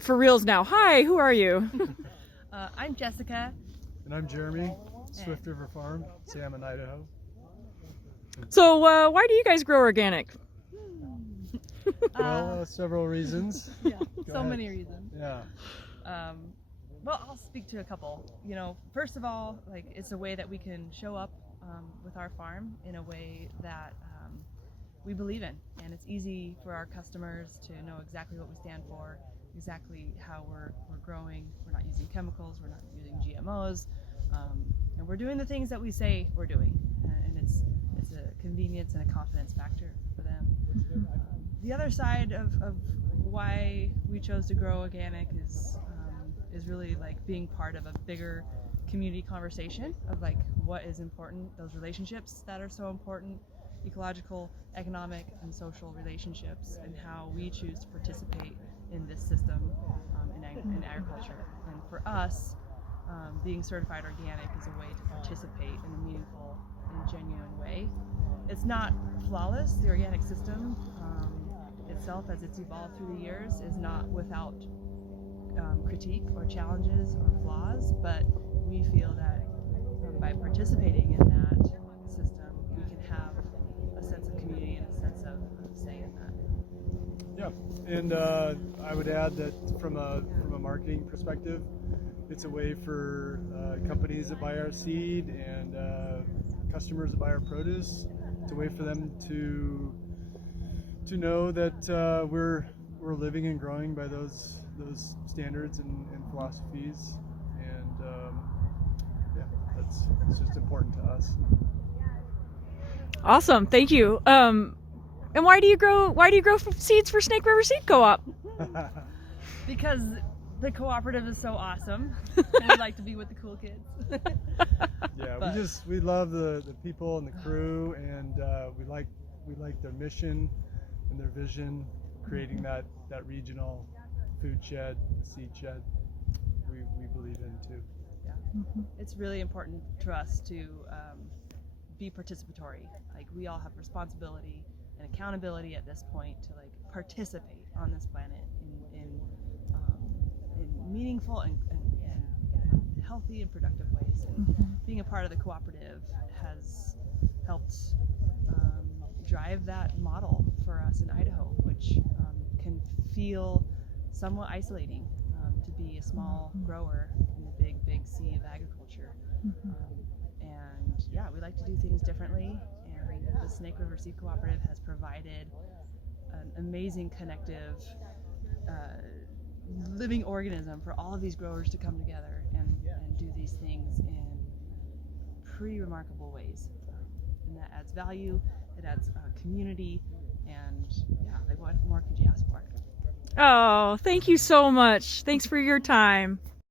For reals now. Hi, who are you? I'm Jessica. And I'm Jeremy, Swift River Farm, Salmon, Idaho. So why do you guys grow organic? Well, several reasons. Yeah, Go so ahead. many reasons. Yeah. Well, I'll speak to a couple. You know, first of all, like it's a way that we can show up with our farm in a way that we believe in, and it's easy for our customers to know exactly what we stand for, exactly how we're growing. We're not using chemicals, we're not using GMOs, and we're doing the things that we say we're doing, and it's a convenience and a confidence factor for them. The other side of why we chose to grow organic is really like being part of a bigger community conversation of like what is important, those relationships that are so important, ecological, economic, and social relationships, and how we choose to participate in this system in agriculture. And for us, being certified organic is a way to participate in a meaningful and genuine way. It's not flawless. The organic system itself, as it's evolved through the years, is not without critique or challenges or flaws, but we feel that by participating in that system, we can have a sense of community and a sense of say in that. Yeah, and I would add that from a marketing perspective, it's a way for companies that buy our seed and customers that buy our produce. It's a way for them to know that we're living and growing by those standards and philosophies, and yeah, it's just important to us. Awesome, thank you. And why do you grow seeds for Snake River Seed Co-op? Because the cooperative is so awesome, and we like to be with the cool kids. Yeah, we love the people and the crew, and we like their mission and their vision, creating that regional food shed, seed shed. We believe in too. Yeah, it's really important to us to be participatory. Like we all have responsibility and accountability at this point to like participate on this planet in meaningful and healthy and productive ways. And being a part of the cooperative has helped drive that model for us in Idaho, which can feel somewhat isolating to be a small grower in the big sea of agriculture. And yeah, we like to do things differently, and the Snake River Seed Cooperative has provided an amazing connective living organism for all of these growers to come together and do these things in pretty remarkable ways. And that adds value, it adds community, and yeah, like what more could you ask for? Oh, thank you so much. Thanks for your time.